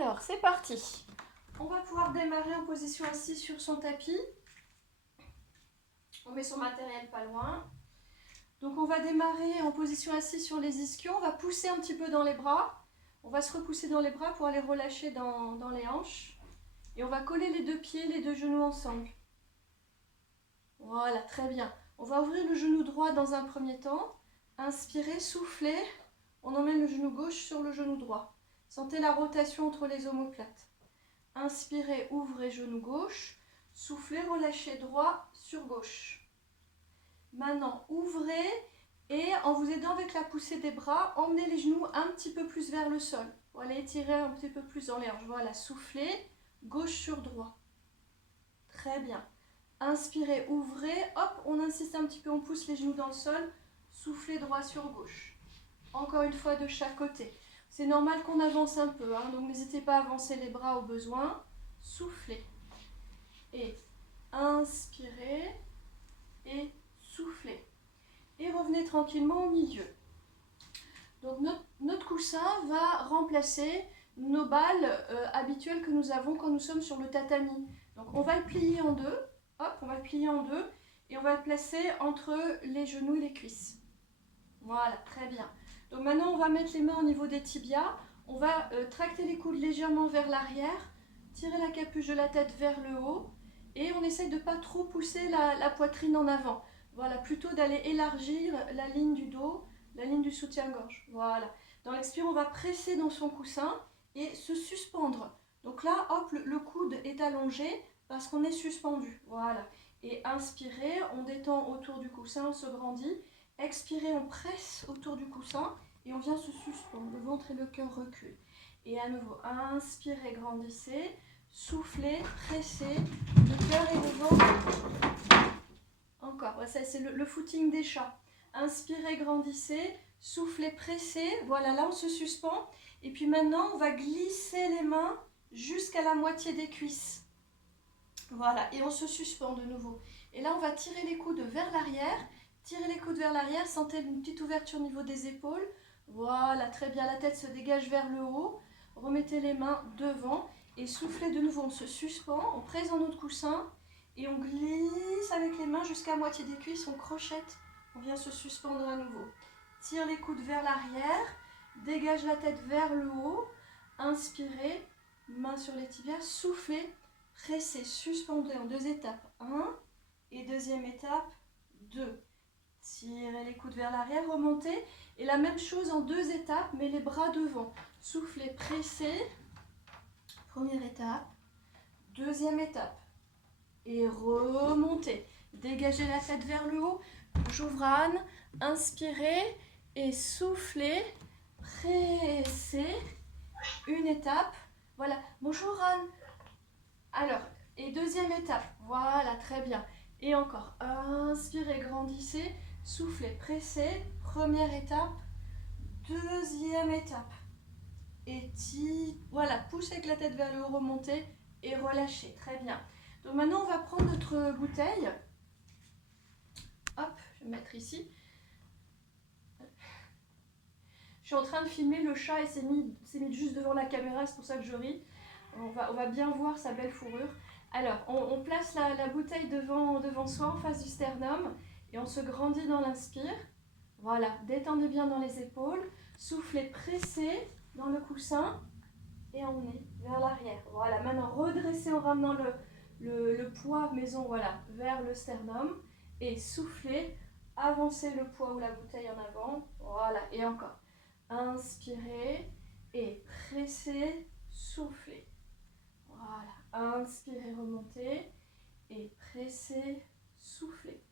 Alors, c'est parti. On va pouvoir démarrer en position assise sur son tapis. On met son matériel pas loin. Donc on va démarrer en position assise sur les ischions. On va pousser un petit peu dans les bras. On va se repousser dans les bras pour aller relâcher dans les hanches. Et on va coller les deux pieds, les deux genoux ensemble. Voilà, très bien. On va ouvrir le genou droit dans un premier temps. Inspirez, soufflez. On emmène le genou gauche sur le genou droit. Sentez la rotation entre les omoplates. Inspirez, ouvrez genou gauche. Soufflez, relâchez droit sur gauche. Maintenant, ouvrez et en vous aidant avec la poussée des bras, emmenez les genoux un petit peu plus vers le sol. Pour aller étirer un petit peu plus dans les hanches. Voilà, soufflez, gauche sur droit. Très bien. Inspirez, ouvrez, hop, on insiste un petit peu, on pousse les genoux dans le sol. Soufflez droit sur gauche. Encore une fois de chaque côté. C'est normal qu'on avance un peu, hein, donc n'hésitez pas à avancer les bras au besoin. Soufflez. Et inspirez. Et soufflez. Et revenez tranquillement au milieu. Donc notre coussin va remplacer nos balles habituelles que nous avons quand nous sommes sur le tatami. Donc on va le plier en deux. Hop, on va le plier en deux. Et on va le placer entre les genoux et les cuisses. Voilà, très bien. Donc maintenant, on va mettre les mains au niveau des tibias. On va tracter les coudes légèrement vers l'arrière, tirer la capuche de la tête vers le haut et on essaye de ne pas trop pousser la poitrine en avant. Voilà, plutôt d'aller élargir la ligne du dos, la ligne du soutien-gorge. Voilà. Dans l'expire, on va presser dans son coussin et se suspendre. Donc là, hop, le coude est allongé parce qu'on est suspendu. Voilà. Et inspirez, on détend autour du coussin, on se grandit. Expirez, on presse autour du coussin et on vient se suspendre. Le ventre et le cœur reculent. Et à nouveau, inspirez, grandissez. Soufflez, pressez. Le cœur et le ventre. Encore, ça c'est le footing des chats. Inspirez, grandissez. Soufflez, pressez. Voilà, là on se suspend. Et puis maintenant, on va glisser les mains jusqu'à la moitié des cuisses. Voilà, et on se suspend de nouveau. Et là, on va tirer les coudes vers l'arrière. Tirez les coudes vers l'arrière, sentez une petite ouverture au niveau des épaules. Voilà, très bien, la tête se dégage vers le haut. Remettez les mains devant et soufflez de nouveau. On se suspend, on presse dans notre coussin et on glisse avec les mains jusqu'à moitié des cuisses. On crochette, on vient se suspendre à nouveau. Tire les coudes vers l'arrière, dégage la tête vers le haut. Inspirez, main sur les tibias, soufflez, pressez, suspendez en deux étapes. 1 et deuxième étape, 2. Tirez les coudes vers l'arrière, remontez. Et la même chose en deux étapes, mais les bras devant. Soufflez, pressez. Première étape. Deuxième étape. Et remontez. Dégagez la tête vers le haut. J'ouvre Anne. Inspirez et soufflez. Pressez. Une étape. Voilà. Bonjour Anne. Alors, et deuxième étape. Voilà, très bien. Et encore. Inspirez, grandissez. Soufflez, pressez, première étape, deuxième étape. Et voilà, poussez avec la tête vers le haut, remontez et relâchez. Très bien. Donc maintenant, on va prendre notre bouteille. Hop, je vais mettre ici. Je suis en train de filmer le chat et s'est mis juste devant la caméra, c'est pour ça que je ris. On va bien voir sa belle fourrure. Alors, on place la bouteille devant soi, en face du sternum. Et on se grandit dans l'inspire. Voilà, détendez bien dans les épaules. Soufflez, pressez dans le coussin. Et emmenez vers l'arrière. Voilà, maintenant redressez en ramenant le poids maison voilà, vers le sternum. Et soufflez, avancez le poids ou la bouteille en avant. Voilà, et encore. Inspirez et pressez, soufflez. Voilà, inspirez, remontez et pressez, soufflez.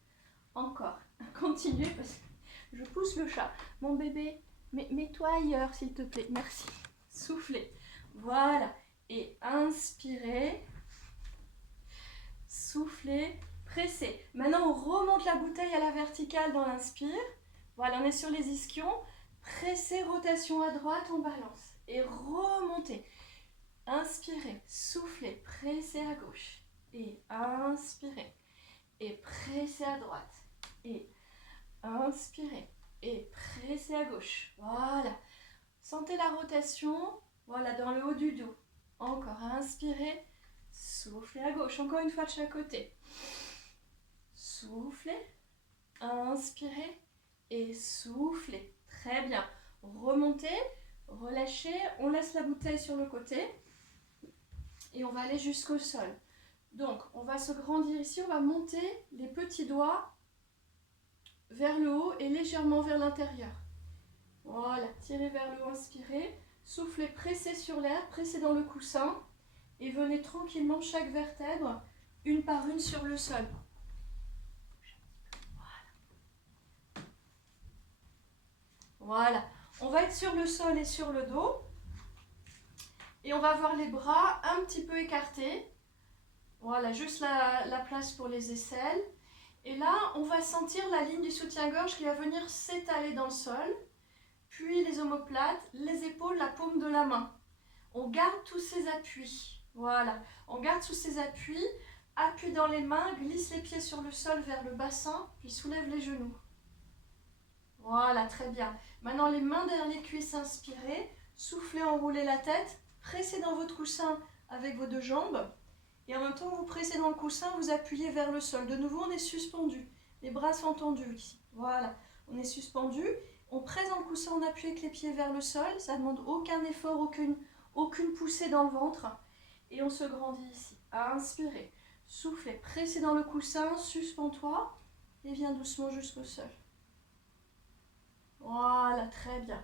Encore, continuez parce que je pousse le chat. Mon bébé, mets-toi ailleurs s'il te plaît, merci. Soufflez, voilà. Et inspirez, soufflez, pressez. Maintenant on remonte la bouteille à la verticale dans l'inspire. Voilà, on est sur les ischions. Pressez, rotation à droite, on balance. Et remontez. Inspirez, soufflez, pressez à gauche. Et inspirez. Et pressez à droite. Et inspirez. Et pressez à gauche. Voilà. Sentez la rotation. Voilà, dans le haut du dos. Encore, inspirez, soufflez à gauche. Encore une fois de chaque côté. Soufflez, inspirez et soufflez. Très bien. Remontez, relâchez. On laisse la bouteille sur le côté et on va aller jusqu'au sol. Donc, on va se grandir ici. On va monter les petits doigts vers le haut et légèrement vers l'intérieur. Voilà, tirez vers le haut, inspirez. Soufflez, pressez sur l'air, pressez dans le coussin et venez tranquillement chaque vertèbre, une par une sur le sol. Voilà, on va être sur le sol et sur le dos et on va avoir les bras un petit peu écartés. Voilà, juste la place pour les aisselles. Et là, on va sentir la ligne du soutien-gorge qui va venir s'étaler dans le sol. Puis les omoplates, les épaules, la paume de la main. On garde tous ces appuis. Voilà, on garde tous ces appuis. Appuie dans les mains, glisse les pieds sur le sol vers le bassin, puis soulève les genoux. Voilà, très bien. Maintenant, les mains derrière les cuisses, inspirez. Soufflez, enroulez la tête. Pressez dans votre coussin avec vos deux jambes. Et en même temps, vous pressez dans le coussin, vous appuyez vers le sol. De nouveau, on est suspendu. Les bras sont tendus ici. Voilà, on est suspendu. On presse dans le coussin, on appuie avec les pieds vers le sol. Ça ne demande aucun effort, aucune poussée dans le ventre. Et on se grandit ici. Inspirez. Soufflez, pressez dans le coussin, suspends-toi. Et viens doucement jusqu'au sol. Voilà, très bien.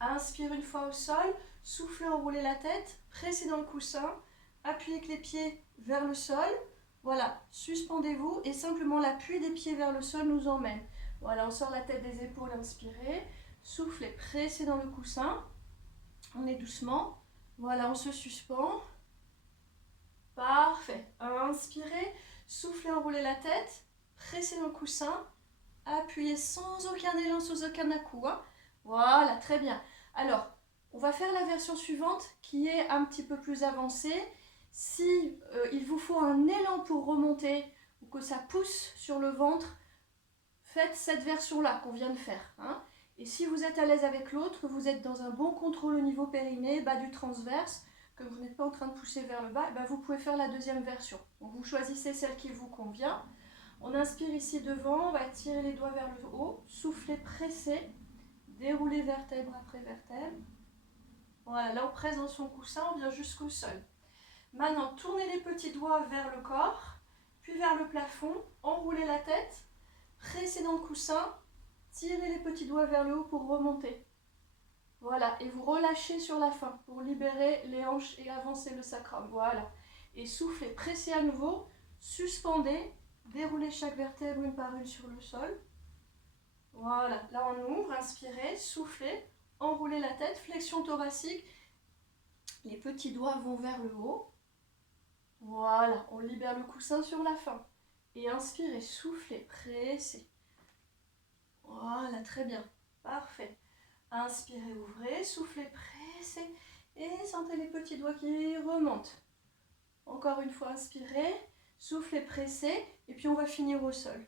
Inspire une fois au sol. Soufflez, enroulez la tête. Pressez dans le coussin. Appuyez avec les pieds vers le sol. Voilà, suspendez-vous et simplement l'appui des pieds vers le sol nous emmène. Voilà, on sort la tête des épaules, inspirez. Soufflez, pressez dans le coussin. On est doucement. Voilà, on se suspend. Parfait. Inspirez, soufflez, enroulez la tête. Pressez dans le coussin. Appuyez sans aucun élan, sans aucun à-coup. Voilà, très bien. Alors, on va faire la version suivante qui est un petit peu plus avancée. Si il vous faut un élan pour remonter ou que ça pousse sur le ventre, faites cette version-là qu'on vient de faire. Et si vous êtes à l'aise avec l'autre, que vous êtes dans un bon contrôle au niveau périnée, bas du transverse, que vous n'êtes pas en train de pousser vers le bas, vous pouvez faire la deuxième version. Donc vous choisissez celle qui vous convient. On inspire ici devant, on va tirer les doigts vers le haut, souffler, presser, dérouler vertèbre après vertèbre. Voilà, là on presse dans son coussin, on vient jusqu'au sol. Maintenant, tournez les petits doigts vers le corps, puis vers le plafond, enroulez la tête, pressez dans le coussin, tirez les petits doigts vers le haut pour remonter. Voilà, et vous relâchez sur la fin pour libérer les hanches et avancer le sacrum. Voilà, et soufflez, pressez à nouveau, suspendez, déroulez chaque vertèbre une par une sur le sol. Voilà, là on ouvre, inspirez, soufflez, enroulez la tête, flexion thoracique, les petits doigts vont vers le haut. Voilà, on libère le coussin sur la fin. Et inspirez, soufflez, pressez. Voilà, très bien, parfait. Inspirez, ouvrez, soufflez, pressez. Et sentez les petits doigts qui remontent. Encore une fois, inspirez, soufflez, pressez. Et puis on va finir au sol.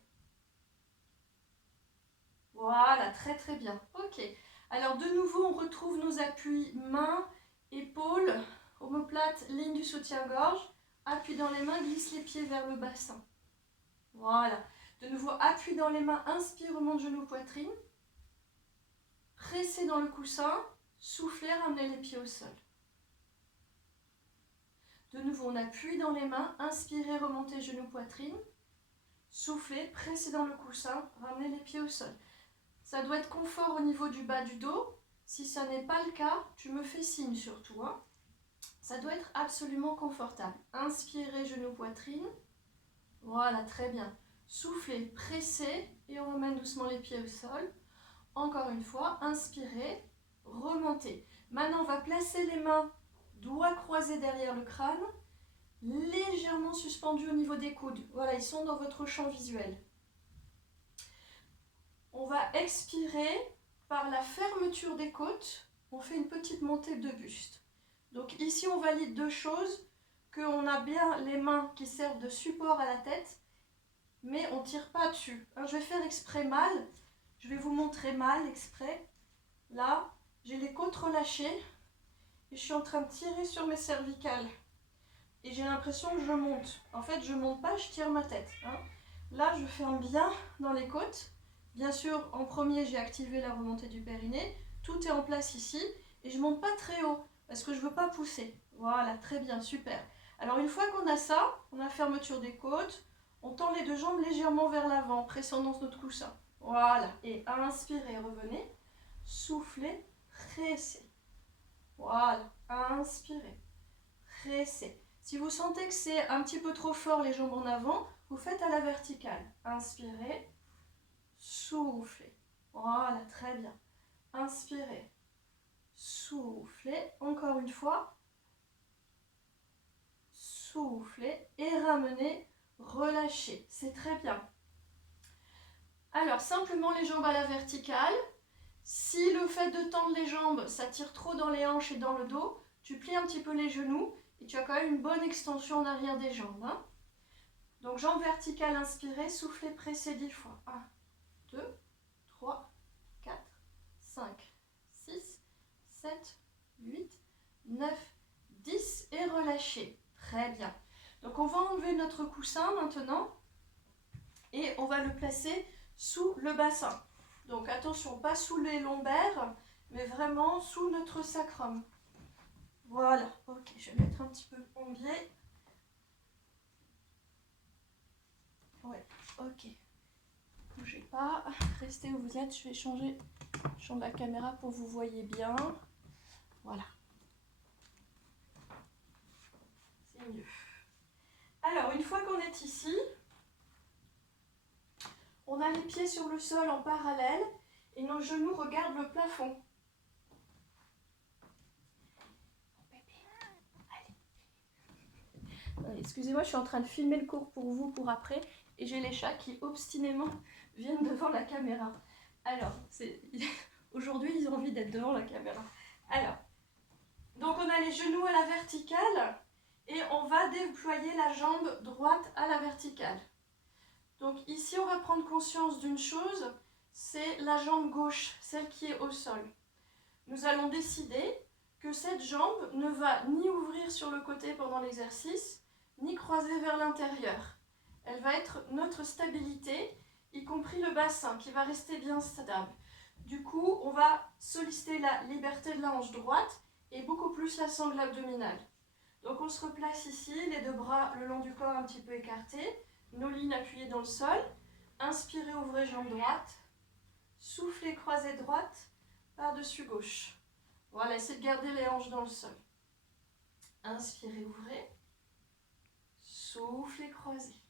Voilà, très très bien. Ok, alors de nouveau, on retrouve nos appuis mains, épaules, omoplate, ligne du soutien-gorge. Appui dans les mains, glisse les pieds vers le bassin. Voilà. De nouveau, appui dans les mains, inspire, remonte genou, poitrine. Pressez dans le coussin, soufflez, ramenez les pieds au sol. De nouveau, on appuie dans les mains, inspirez, remontez genou, poitrine. Soufflez, pressez dans le coussin, ramenez les pieds au sol. Ça doit être confort au niveau du bas du dos. Si ça n'est pas le cas, tu me fais signe surtout. Ça doit être absolument confortable. Inspirez, genou, poitrine. Voilà, très bien. Soufflez, pressez et on ramène doucement les pieds au sol. Encore une fois, inspirez, remontez. Maintenant, on va placer les mains, doigts croisés derrière le crâne, légèrement suspendus au niveau des coudes. Voilà, ils sont dans votre champ visuel. On va expirer par la fermeture des côtes. On fait une petite montée de buste. Donc ici, on valide deux choses, qu'on a bien les mains qui servent de support à la tête, mais on ne tire pas dessus. Alors, je vais faire exprès mal. Je vais vous montrer mal exprès. Là, j'ai les côtes relâchées et je suis en train de tirer sur mes cervicales. Et j'ai l'impression que je monte. En fait, je monte pas, je tire ma tête. Hein. Là, je ferme bien dans les côtes. Bien sûr, en premier, j'ai activé la remontée du périnée. Tout est en place ici. Et je monte pas très haut parce que je veux pas pousser. Voilà, très bien, super. Alors, une fois qu'on a ça, on a fermeture des côtes. On tend les deux jambes légèrement vers l'avant, pressant dans notre coussin. Voilà. Et inspirez, revenez. Soufflez, pressez. Voilà. Inspirez, pressez. Si vous sentez que c'est un petit peu trop fort les jambes en avant, vous faites à la verticale. Inspirez, soufflez. Voilà, très bien. Inspirez, soufflez. Encore une fois. Soufflez et ramenez, relâchez. C'est très bien. Alors, simplement les jambes à la verticale. Si le fait de tendre les jambes, ça tire trop dans les hanches et dans le dos, tu plies un petit peu les genoux et tu as quand même une bonne extension en arrière des jambes. Hein. Donc, jambes verticales, inspirez, soufflez, pressez 10 fois. 1, 2, 3, 4, 5, 6, 7, 8, 9, 10 et relâchez. Très bien. Donc, on va enlever notre coussin maintenant et on va le placer sous le bassin. Donc, attention, pas sous les lombaires, mais vraiment sous notre sacrum. Voilà. Ok, je vais mettre un petit peu mon biais. Ouais, ok. Bougez pas. Restez où vous êtes. Je vais changer le champ de la caméra pour que vous voyez bien. Voilà. C'est mieux. Alors, une fois qu'on est ici, on a les pieds sur le sol en parallèle et nos genoux regardent le plafond. Excusez-moi, je suis en train de filmer le cours pour vous, pour après, et j'ai les chats qui obstinément viennent devant la caméra. Alors, aujourd'hui, ils ont envie d'être devant la caméra. Alors, donc on a les genoux à la verticale, et on va déployer la jambe droite à la verticale. Donc ici, on va prendre conscience d'une chose, c'est la jambe gauche, celle qui est au sol. Nous allons décider que cette jambe ne va ni ouvrir sur le côté pendant l'exercice, ni croiser vers l'intérieur. Elle va être notre stabilité, y compris le bassin, qui va rester bien stable. Du coup, on va solliciter la liberté de la hanche droite et beaucoup plus la sangle abdominale. Donc on se replace ici, les deux bras le long du corps un petit peu écartés, nos lignes appuyées dans le sol. Inspirez, ouvrez jambe droite. Soufflez, croisez droite, par-dessus gauche. Voilà, essayez de garder les hanches dans le sol. Inspirez, ouvrez. Soufflez, croisez.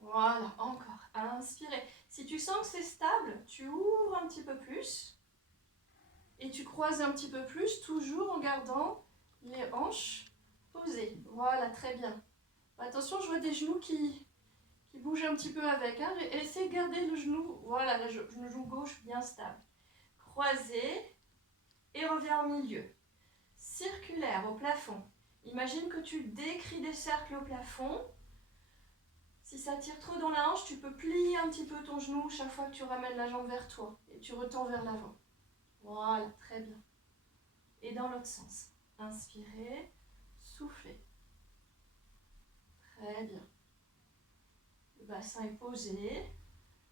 Voilà, encore. Inspirez. Si tu sens que c'est stable, tu ouvres un petit peu plus. Et tu croises un petit peu plus, toujours en gardant les hanches posées. Voilà, très bien. Attention, je vois des genoux qui bougent un petit peu avec. Hein. Essayez de garder le genou, voilà, le genou gauche bien stable. Croisez et reviens au milieu. Circulaire au plafond. Imagine que tu décris des cercles au plafond. Si ça tire trop dans la hanche, tu peux plier un petit peu ton genou chaque fois que tu ramènes la jambe vers toi et tu retends vers l'avant. Voilà, très bien. Et dans l'autre sens. Inspirez, soufflez. Très bien. Le bassin est posé.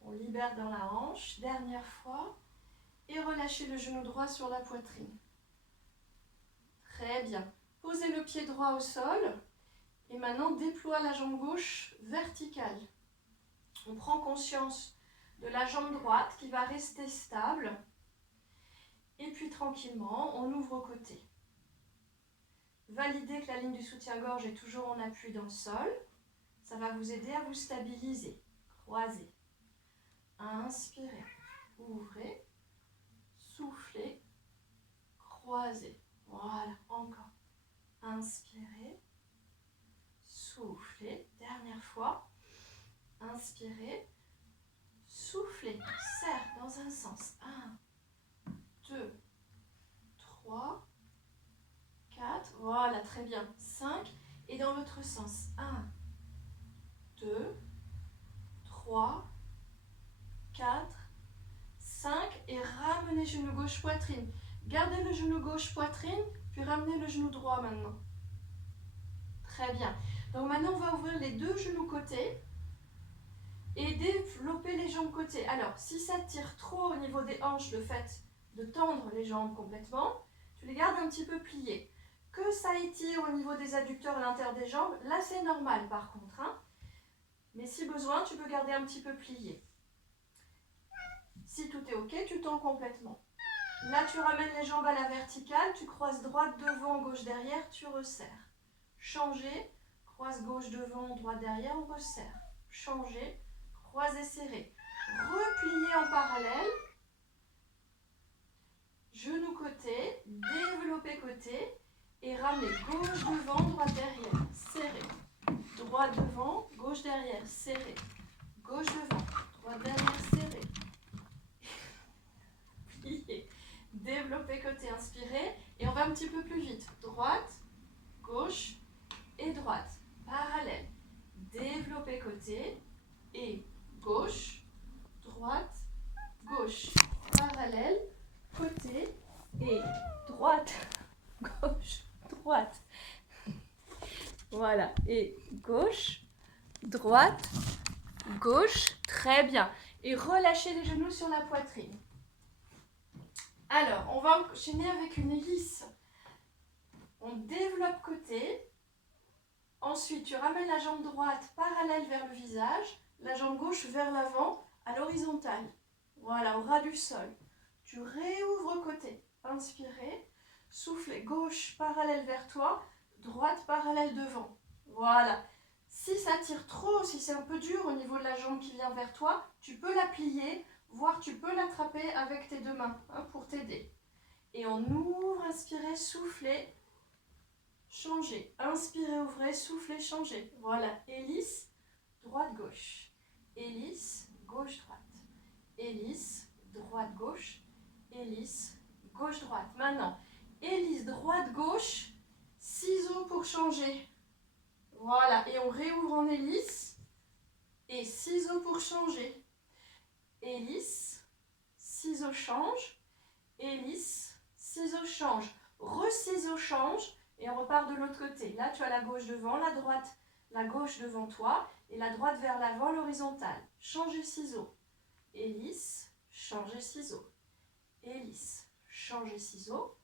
On libère dans la hanche. Dernière fois. Et relâchez le genou droit sur la poitrine. Très bien. Posez le pied droit au sol. Et maintenant, déploie la jambe gauche verticale. On prend conscience de la jambe droite qui va rester stable. Et puis tranquillement, on ouvre au côté. Validez que la ligne du soutien-gorge est toujours en appui dans le sol. Ça va vous aider à vous stabiliser. Croisez. Inspirez. Ouvrez. Soufflez. Croisez. Voilà, encore. Inspirez. Soufflez. Dernière fois. Inspirez. Soufflez. Serre dans un sens. 1, 2, 3, 4. Voilà, très bien. 5. Et dans l'autre sens. 1, 2, 3, 4, 5. Et ramenez genou gauche poitrine. Gardez le genou gauche poitrine, puis ramenez le genou droit maintenant. Très bien. Donc maintenant, on va ouvrir les deux genoux côtés et développer les jambes côté. Alors, si ça tire trop au niveau des hanches, le fait de tendre les jambes complètement, tu les gardes un petit peu pliées. Que ça étire au niveau des adducteurs à l'intérieur des jambes, là c'est normal par contre. Hein. Mais si besoin, tu peux garder un petit peu plié. Si tout est ok, tu tends complètement. Là, tu ramènes les jambes à la verticale, tu croises droite devant, gauche derrière, tu resserres. Changer, croise gauche devant, droite derrière, on resserre. Changer, croisé serré. Replier en parallèle. Genou côté, développer côté et ramener gauche devant, droite derrière, serré. Droite devant, gauche derrière, serré. Gauche devant, droite derrière, serré. Plier. Développer côté, inspirez. Et on va un petit peu plus vite. Droite, gauche et droite. Parallèle. Développer côté et gauche, droite, gauche. Parallèle, côté et droite, gauche, droite. Voilà. Et gauche, droite, gauche. Très bien. Et relâchez les genoux sur la poitrine. Alors, on va enchaîner avec une hélice. On développe côté. Ensuite, tu ramènes la jambe droite parallèle vers le visage, la jambe gauche vers l'avant à l'horizontale. Voilà, au ras du sol. Tu réouvres côté. Inspirez. Soufflez gauche parallèle vers toi, droite parallèle devant. Voilà. Si ça tire trop, si c'est un peu dur au niveau de la jambe qui vient vers toi, tu peux la plier, voire tu peux l'attraper avec tes deux mains pour t'aider. Et on ouvre, inspirez, soufflez, changez. Inspirez, ouvrez, soufflez, changez. Voilà. Hélice, droite-gauche. Hélice, gauche-droite. Hélice, droite-gauche. Hélice, gauche-droite. Maintenant, hélice, droite-gauche, ciseaux pour changer. Voilà, et on réouvre en hélice, et ciseaux pour changer. Hélice, ciseaux change, hélice, ciseaux change. Re-ciseaux change, et on repart de l'autre côté. Là, tu as la gauche devant, la gauche devant toi, et la droite vers l'avant, l'horizontale. Changer ciseaux. Hélice, changer ciseaux. Hélice, changer ciseaux.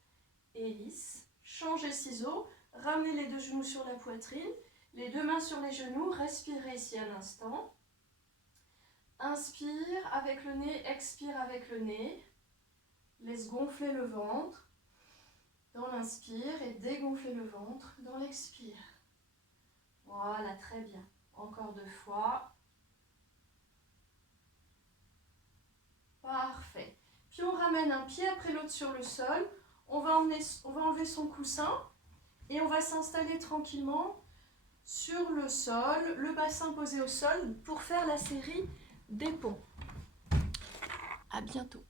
Hélice, changer ciseaux. Ramenez les deux genoux sur la poitrine. Les deux mains sur les genoux. Respirez ici un instant. Inspire avec le nez, expire avec le nez. Laisse gonfler le ventre dans l'inspire et dégonfler le ventre dans l'expire. Voilà, très bien. Encore 2 fois. Parfait. Puis on ramène un pied après l'autre sur le sol. On va enlever son coussin et on va s'installer tranquillement sur le sol, le bassin posé au sol pour faire la série des ponts. À bientôt.